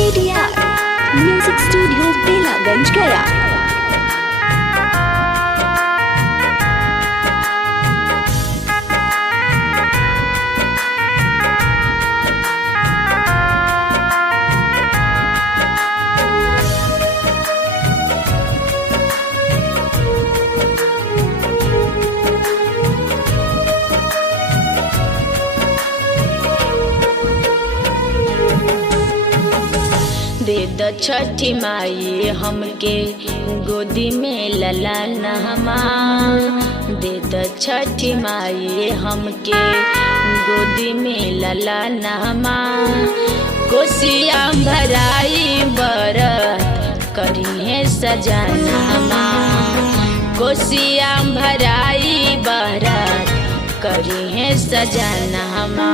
ADR music studio Belaganj गया। दे द छठी माई हमके गोदी में ललनवा। दे द छठी माई हमके गोदी में ललनवा। कोसिया भराई बरत करी है सजनवा। कोसिया भराई बरत करी है सजनवा।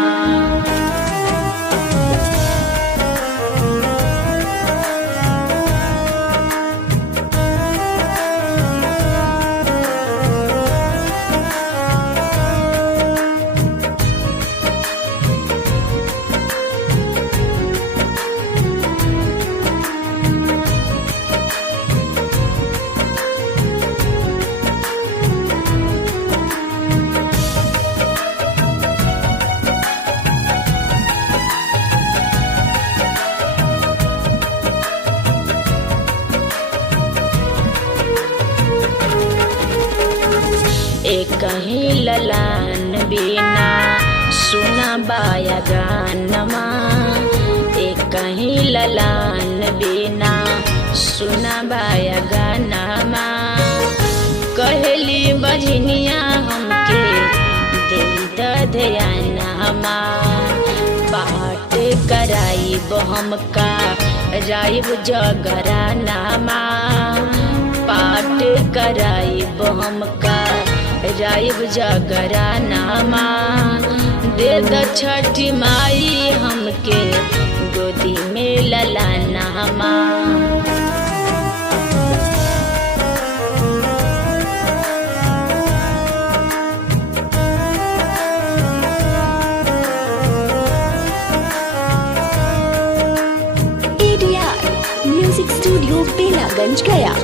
एक ही ललान बिना सुना बाया गानमा। एक ही ललान बिना सुना बाया गानमा। कहली बजनिया हमके दे द ध्यानमा। पाठ कराइब हमका राइब जगरानामा। पाठ कराइब हमका राइब जगरानामा। दे द छठी माई हमके गोदी में ललनवा। ADR म्यूजिक स्टूडियो बेलागंज गया।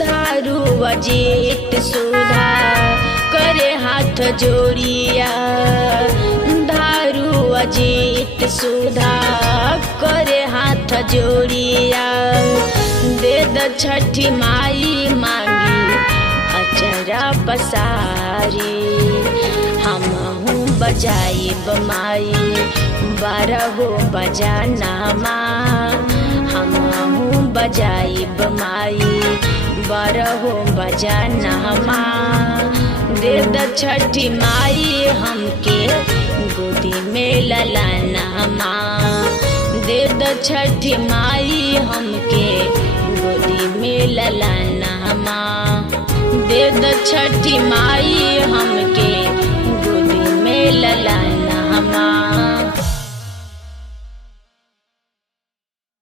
दारू अजीत सुधा करे हाथ जोड़िया। दारू अजीत सुधा करे हाथ जोड़िया। दे द छठी माई मांगी अचरा पसारी। हमहू बजाइब माई 12 बजानामा। हमहू बजाइब माई 12 बजानामा। दे द छठी माई हमके गोदी में ललनवा। दे द छठी माई हमके गोदी में ललनवा। दे द छठी माई